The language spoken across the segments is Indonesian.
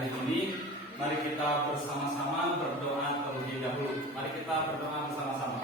hari ini, mari kita bersama-sama berdoa terlebih dahulu. Mari kita berdoa bersama-sama.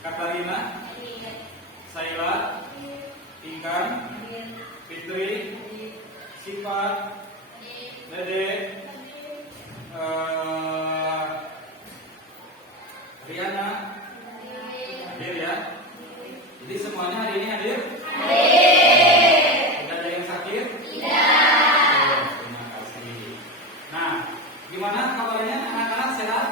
Katarina, Saila, Inkan, Fitri, Sifat, Dede, Riana, hadir ya. Jadi semuanya hari ini hadir? Tidak ada yang sakit? Tidak. Terima kasih. Nah, gimana kabarnya anak-anak, sehat?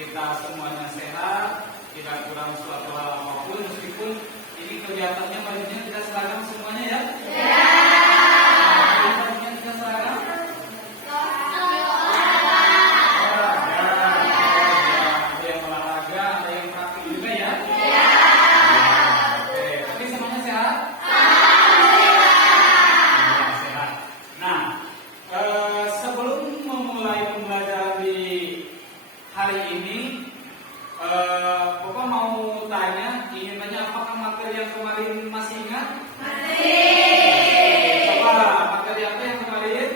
Kita semuanya sehat, tidak kurang suatu hal apapun, meskipun ini kelihatannya bajunya tidak seragam semuanya ya. Bajunya tidak seragam. Ada yang olahraga, ada yang praktik juga ya. Oke, tapi semuanya sehat. Sehat. Nah, sebelum memulai pembelajaran di hari ini, Bapak mau tanya, ingin tanya apakah materi yang kemarin masih ingat? Masih. Coba materi apa yang kemarin?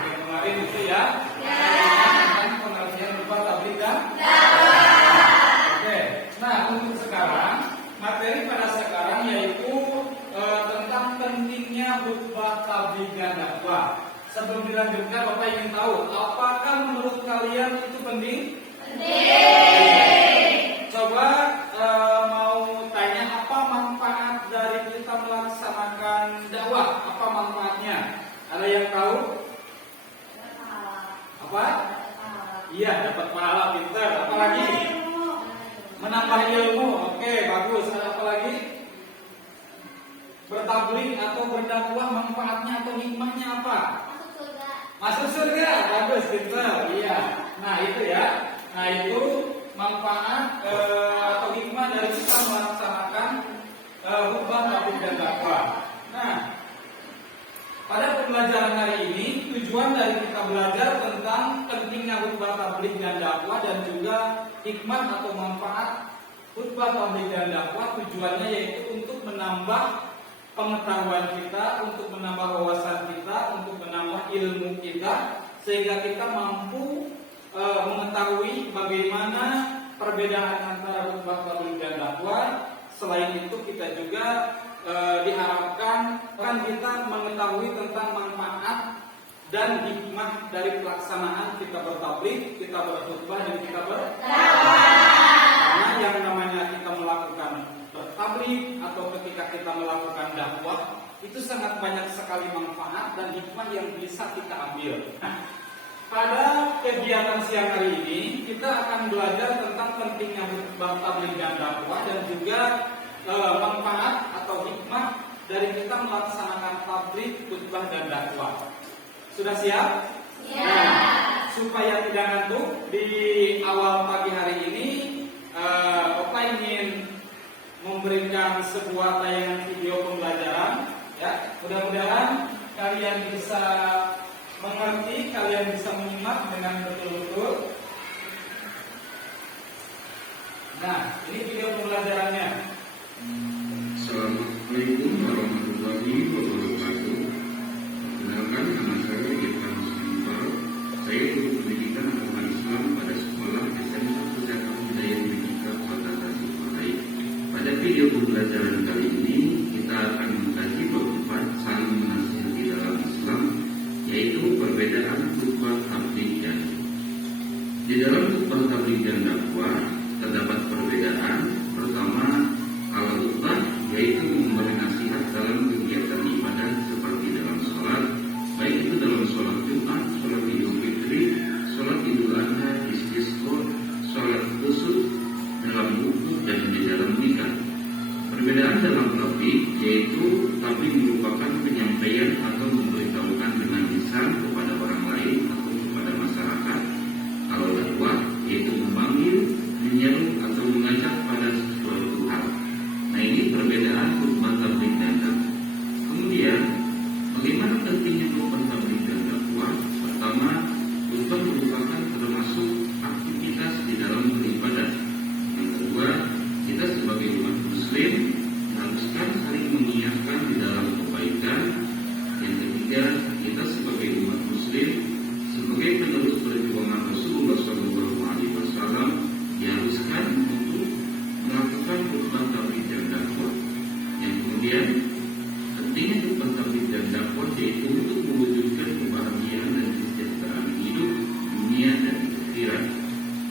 Yang kemarin itu ya. Tentang pengertian rupa tablik dan dakwah. Oke. Nah, untuk sekarang materi pada sekarang yaitu tentang pentingnya khutbah tabligh dan dakwah. Sebelum dilanjutkan, Bapak ingin tahu, apakah menurut kalian itu penting? Penting. Coba mau tanya, apa manfaat dari kita melaksanakan dakwah? Apa manfaatnya? Ada yang tahu? Apa? Iya, dapat pahala, pintar. Apa lagi? Menambah ilmu. Oke, bagus. Ada apa lagi? Bertabligh atau berdakwah, manfaatnya atau hikmahnya apa? Masuk surga, bagus, pintar. Iya. Nah itu ya. Nah itu manfaat atau hikmah dari kita melaksanakan khutbah tabligh dan dakwah. Nah, pada pembelajaran hari ini tujuan dari kita belajar tentang pentingnya khutbah tabligh dan dakwah dan juga hikmah atau manfaat khutbah tabligh dan dakwah, tujuannya yaitu untuk menambah pengetahuan kita, untuk menambah wawasan kita, untuk menambah ilmu kita, sehingga kita mampu mengetahui bagaimana perbedaan antara khutbah tabligh dan dakwah. Selain itu kita juga diharapkan kita mengetahui tentang manfaat dan hikmah dari pelaksanaan kita bertabligh, kita berkhutbah dan kita berdakwah. Karena yang namanya kita melakukan bertabligh atau ketika kita melakukan dakwah itu sangat banyak sekali manfaat dan hikmah yang bisa kita ambil. Nah, pada kegiatan siang hari ini kita akan belajar tentang pentingnya bertabligh dan dakwah dan juga manfaat atau hikmah dari kita melaksanakan tabligh, khutbah dan dakwah. Sudah siap? Siap. Nah, supaya tidak ngantuk di awal pagi hari ini, Bapak ingin memberikan sebuah tayangan video pembelajaran ya. Mudah-mudahan kalian bisa mengerti, kalian bisa menyimak dengan betul-betul. Nah, ini video pembelajarannya. Assalamualaikum warahmatullahi wabarakatuh. Perkenalkan, nama saya Irfan Sumber. Saya guru pendidikan agama Islam pada sekolah SMA Pusaka Budaya Pendidikan Kota Tasikmalaya. Pada video pembelajaran kali ini kita akan mengkaji bab 4 saling menasihati dalam Islam, yaitu perbedaan khutbah tabligh dan di dalam khutbah tabligh dan dakwah terdapat perbedaan. Pertama, kalau khutbah yaitu memberi nasihat dalam kegiatan ibadah seperti dalam sholat, baik itu dalam sholat Jumat, sholat Idul Fitri, sholat Idul Adha, istisqa, sholat khusus, dalam wudhu dan di dalam nikah. Perbedaan dalam tabligh yaitu tabligh merupakan penyampaian atau memberitahukan dengan lisan kepada orang lain atau kepada masyarakat. Kalau dakwah yaitu memanggil, menyeru atau mengajak pada sesuatu hal. Nah, ini perbedaan khutbah tabligh dan dakwah. Kemudian, bagaimana pentingnya khutbah tabligh dan dakwah? Pertama, khutbah merupakan termasuk aktivitas di dalam beribadah. Yang kedua, kita sebagai umat Muslim haruskan saling mengingatkan di dalam kebaikan. Yang ketiga, kita sebagai umat Muslim sebagai penerus perjuangan Rasulullah SAW diharuskan untuk melakukan khutbah tabligh dan dakwah. Yang kemudian, pentingnya khutbah tabligh dan dakwah yaitu untuk mewujudkan kebahagiaan dan kesejahteraan hidup dunia dan akhirat.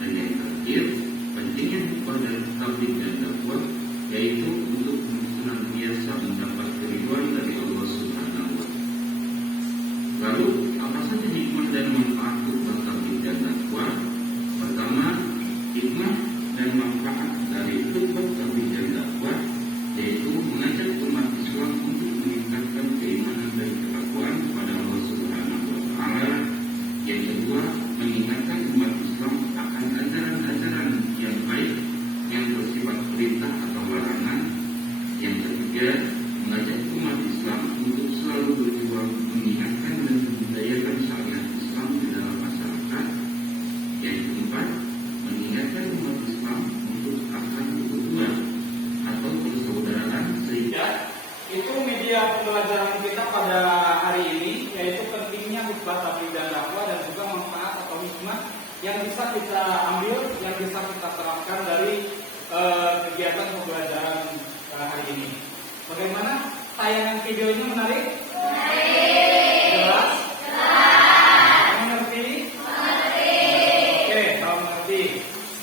Dan yang terakhir, pentingnya khutbah dan tabligh dan dakwah yaitu untuk senantiasa mendapat keridhaan dari Allah Subhanahu wa Ta'ala. Lalu, apa saja hikmah dan manfaat khutbah tabligh dan dakwah? Pertama, hikmah dan manfaat dari khutbah tabligh dan dakwah yaitu mengajak umat Islam untuk meningkatkan keimanan dan ketakwaan kepada Allah Subhanahu wa Ta'ala. Yang kedua, mengingatkan umat Islam akan ajaran-ajaran yang baik yang bersifat perintah atau larangan. Yang ketiga, mengajak umat Islam untuk selalu berjuang mengingatkan dan membudayakan syariat Islam di dalam masyarakat. Yang keempat, mengingatkan umat Islam untuk akan ukhuwah atau persaudaraan sehingga itu media pembelajaran kita pada hari ini, yaitu pentingnya khutbah tabligh dan dakwah dan juga manfaat atau hikmah yang bisa kita ambil, yang bisa kita terapkan dari kegiatan pembelajaran hari ini. Bagaimana tayangan videonya menarik? Jelas? Mengerti? Oke, kalau mengerti.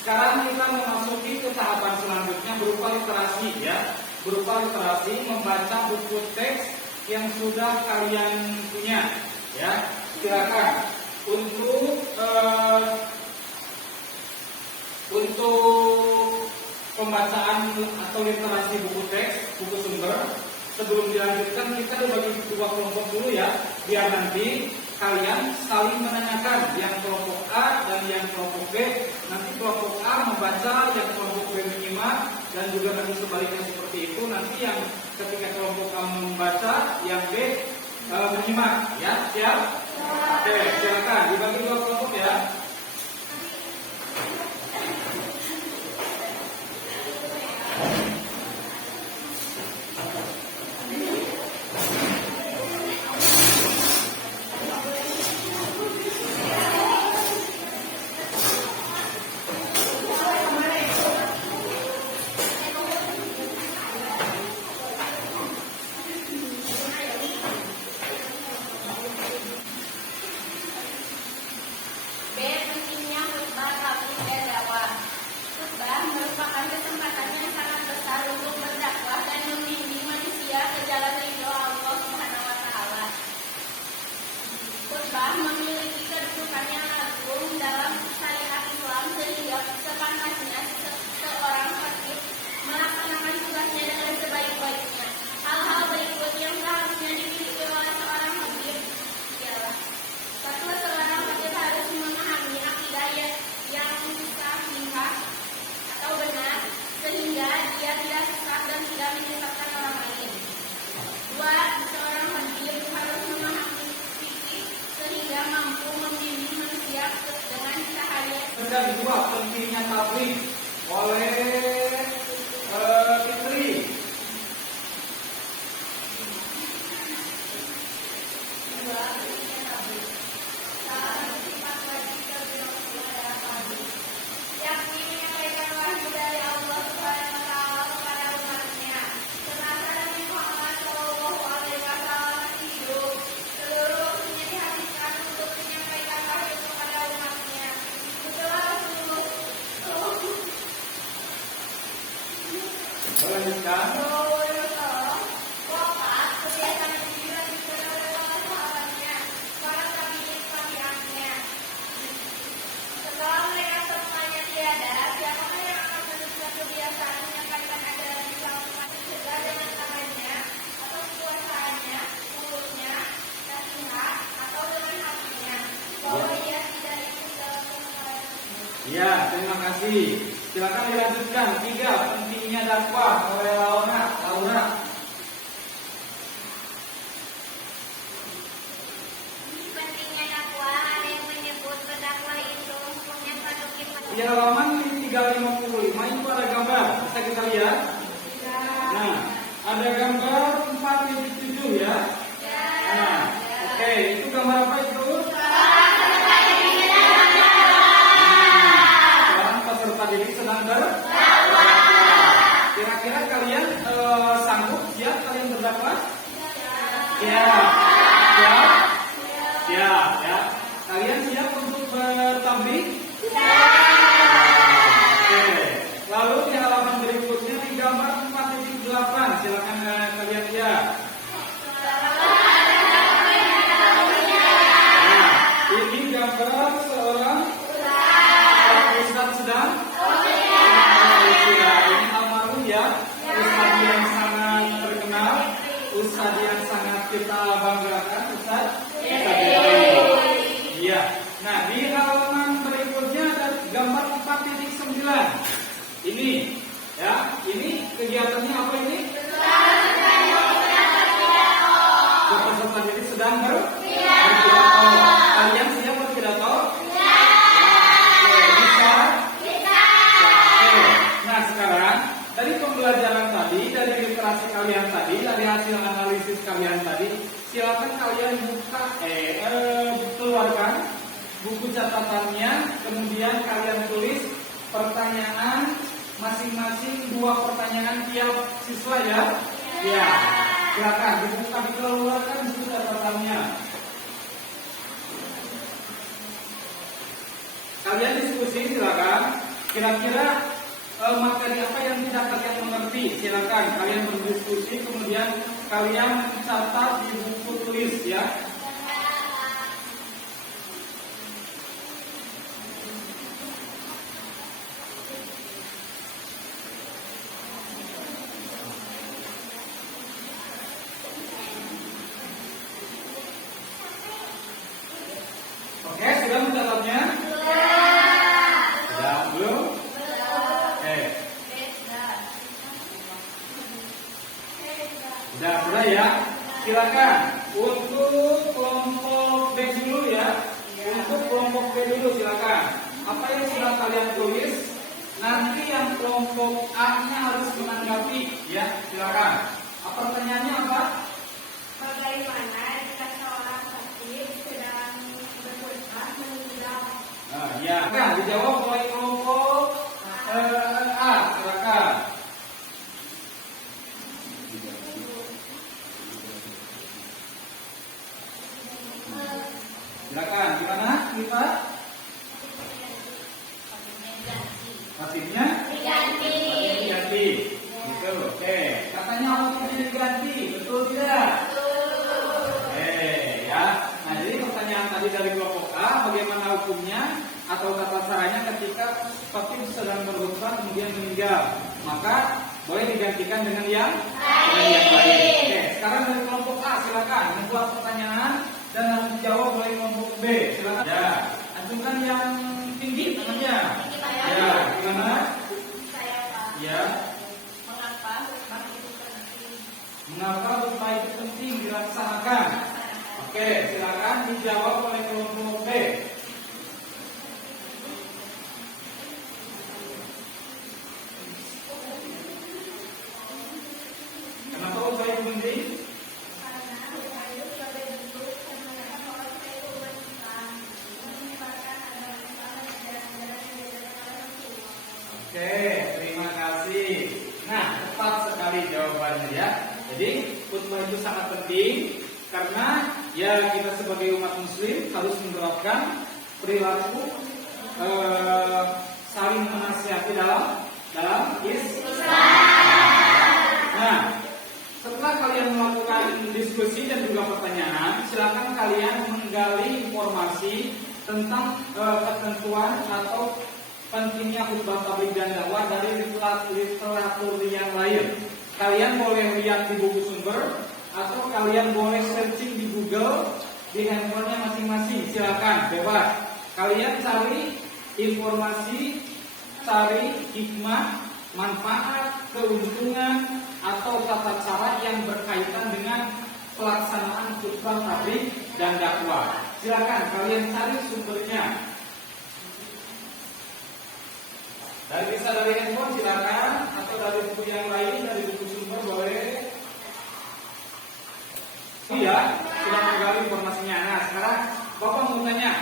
Sekarang kita memasuki ke tahapan selanjutnya berupa literasi ya. Berupa literasi membaca buku teks yang sudah kalian punya ya. Silakan untuk pembacaan atau literasi buku teks, buku sumber. Sebelum dilanjutkan kita dibagi dua kelompok dulu ya, biar nanti kalian saling menanyakan, yang kelompok A dan yang kelompok B. Nanti kelompok A membaca, yang kelompok B menyimak, dan juga nanti sebaliknya seperti itu. Nanti yang ketika kelompok A membaca, yang B menyimak. Ya, siap? Oke, silakan dibagi dua kelompok ya. Memiliki kedudukan yang agung dalam syariat Islam sehingga sepantasnya seorang khatib melaksanakan tugasnya dengan sebaik-baiknya. Hal-hal berikut yang seharusnya dimiliki oleh seorang khatib ialah: satu, seorang khatib harus memahami akidah yang sahihah atau benar sehingga dia tidak sesat dan tidak menyesatkan orang lain. Dua, seorang khatib harus memahami sehingga mampu membimbing manusia dengan cahaya. Sudah dua, pentingnya tabligh oleh Fitri. Dua, pentingnya tabligh. Salah satu sifat Lanjutkan. Setelah mereka semuanya tiada, siapakah yang akan meneruskan kebiasaan menyampaikan ajaran Islam kepada cegah dengan tangannya, atau kekuasaannya, mulutnya, nasihat, atau dengan hatinya, bahwa ia tidak ikut dalam kemukaran. Ya, terima kasih. Silakan dilanjutkan. 3. Pentingnya dakwah oleh Laura. Pentingnya dakwah, ada yang menyebut berdakwah itu punya satu kipat. Di halaman 355 itu ada gambar. Bisa kita lihat? Nah, ada gambar 4.7 ya. Nah, oke, itu gambar apa itu? Seorang peserta didik sedang berdakwah. Kira-kira kalian sanggup, siap kalian berdakwah? Ya. Ya. Kalian siap untuk bertablik? Oke. Lalu di halaman berikutnya di gambar 4.8, silakan kalian lihat. Nah, ini gambar seorang ustaz sedang. Ini almarhum ya, ustaz yang sangat terkenal, ustaz yang sangat kita banggakan, Ustaz. Iya. Nah, di halaman berikutnya ada gambar 4.9. Ini, ya, ini kegiatannya apa ini? Peserta didik sedang berpidato. Kalian siap berpidato? Ya. Bisa? Oke. Nah, sekarang dari pembelajaran tadi, dari literasi kalian tadi, dari hasil analisis kalian tadi, silakan kalian keluarkan buku catatannya, kemudian kalian tulis pertanyaan masing-masing 2 pertanyaan tiap siswa ya. Ya, silakan dibuka, dikeluarkan buku catatannya. Kalian diskusi silakan. Kira-kira materi apa yang tidak kalian mengerti? Silakan kalian berdiskusi, kemudian kalian catat di buku tulis ya. Oke, sudah mencatatnya? Sudah belum? Oke. Sudah ya. Silakan untuk kelompok B dulu ya. Untuk kelompok B dulu silakan. Apa yang sudah kalian tulis? Nanti yang kelompok A-nya harus menanggapi ya. Silakan. Pertanyaannya apa? Bagaimana jika seorang sakit sedang berpuasa meninggal? Ya, kan dijawab oleh kelompok A. Silakan. Silakan. Gimana? Kita? Nasibnya? Diganti. Betul. Oke. Katanya waktunya diganti. Betul tidak? Ya. Nah, jadi pertanyaan tadi dari kelompok A, bagaimana hukumnya atau tata caranya ketika fakir sedang berkhutbah kemudian meninggal? Maka boleh digantikan dengan yang lain. Oke. Sekarang dari kelompok A silakan membuat pertanyaan dan harus dijawab oleh kelompok B. Silakan. Ya. Ajukan yang tinggi tangannya. Ya. Gimana? Saya Pak. Ya. Mengapa khutbah itu penting? Mengapa khutbah itu penting dilaksanakan? Oke, silakan dijawab oleh kelompok B. Kenapa khutbah itu penting? Karena khutbah itu sebagai bentuk penyampaian orang itu umat Islam, menyebarkan agama Islam dan ajaran-ajaran yang diajarkan oleh Rasulullah. Oke, terima kasih. Nah, tepat sekali jawabannya ya. Jadi, khutbah itu sangat penting karena ya kita sebagai umat muslim harus menerapkan perilaku saling menasihati dalam Islam. setelah kalian melakukan diskusi dan juga pertanyaan, silakan kalian menggali informasi tentang ketentuan atau pentingnya khutbah tabligh dan dakwah dari literatur yang lain. Kalian boleh lihat di buku sumber atau kalian boleh searching di Google di handphonenya masing-masing. Silakan, bebas. Kalian cari informasi, cari hikmah, manfaat, keuntungan atau tata cara yang berkaitan dengan pelaksanaan khutbah tabligh dan dakwah. Silakan kalian cari sumbernya. Bisa dari handphone silakan, atau dari buku yang lain, dari buku sumber boleh. Iya, sudah menggali informasinya. Nah, sekarang Bapak mau tanya,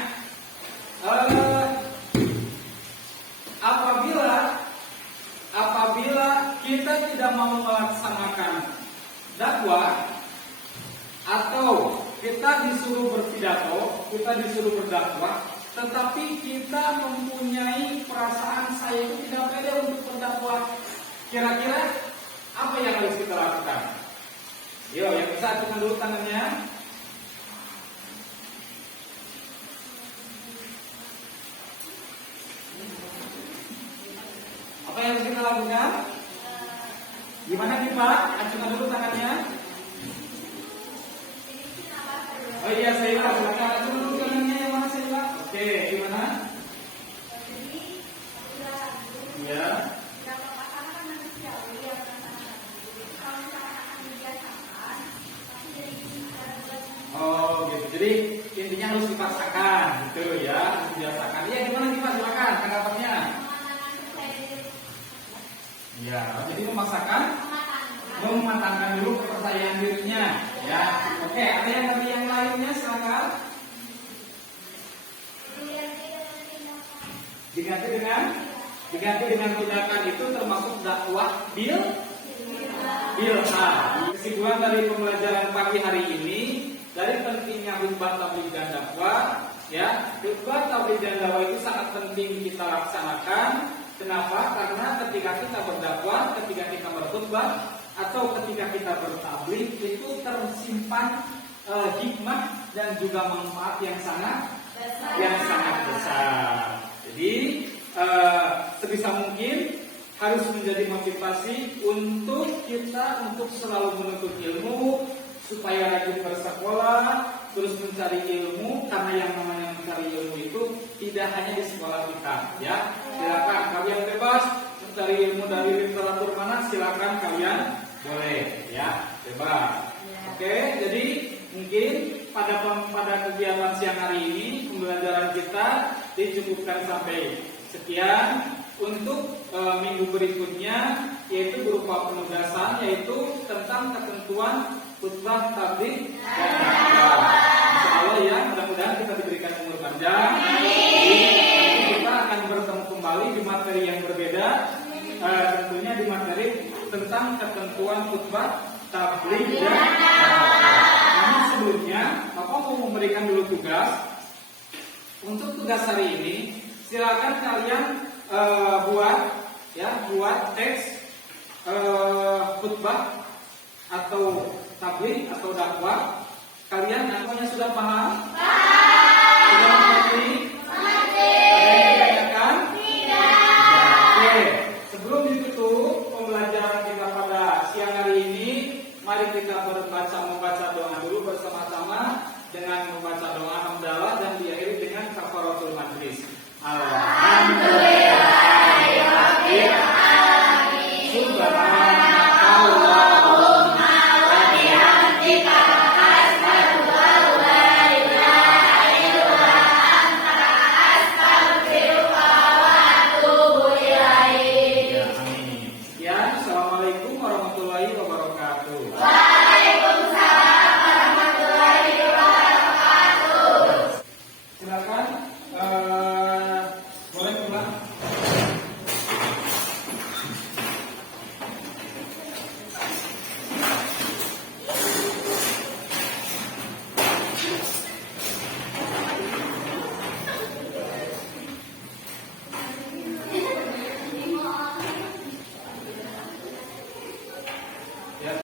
apabila kita tidak mau melaksanakan dakwah atau kita disuruh berpidato, kita disuruh berdakwah, tetapi kita mempunyai perasaan saya itu tidak pede untuk berdakwah, kira-kira apa yang harus kita lakukan? Yo, yang bisa acungkan dulu tangannya. Apa yang harus kita lakukan? Gimana nih Pak? Acungkan dulu tangannya. Oh iya, saya silakan acungkan dulu tangannya. Yang mana saya? Oke, gimana? Ya. Oh gitu, jadi intinya harus dipaksakan gitu ya, harus dibiasakan. Iya, gimana nih Pak? Silakan tanggapannya. Ya, jadi mematangkan dulu kepercayaan dirinya. Ya, oke. Ada yang dari yang lainnya silakan. Diganti dengan tindakan itu termasuk dakwah bil. Kesimpulan dari pembelajaran pagi hari ini dari pentingnya khutbah tabligh dan dakwah. Ya, khutbah tabligh dan dakwah itu sangat penting kita laksanakan. Kenapa? Karena ketika kita berdakwah, ketika kita berkhutbah, atau ketika kita bertabligh itu tersimpan hikmah dan juga manfaat yang sangat besar. Jadi sebisa mungkin harus menjadi motivasi untuk kita untuk selalu menuntut ilmu, supaya rajin bersekolah, terus mencari ilmu, karena yang namanya mencari ilmu itu tidak hanya di sekolah kita, ya. Silakan kalian bebas mencari ilmu dari literatur mana, silakan kalian boleh, ya, bebas. Oke, jadi mungkin pada kegiatan siang hari ini pembelajaran kita dicukupkan sampai sekian. Untuk minggu berikutnya yaitu berupa penugasan, yaitu tentang ketentuan khutbah tabligh dan dakwah. Insyaallah ya, mudah-mudahan kita diberikan umur panjang. Jadi kita akan bertemu kembali di materi yang berbeda, tentunya di materi tentang ketentuan khutbah tabligh dan dakwah. Namun sebelumnya, Bapak mau memberikan dulu tugas. Untuk tugas hari ini, silakan kalian buat teks khutbah atau tabligh atau dakwah. Kalian semuanya sudah paham? Sudah mengerti? Ada yang ditanyakan? Oke. Sebelum ditutup pembelajaran kita pada siang hari ini, mari kita membaca doa dulu bersama-sama dengan membaca doa hamdalah dan diakhiri dengan kafaratul majlis.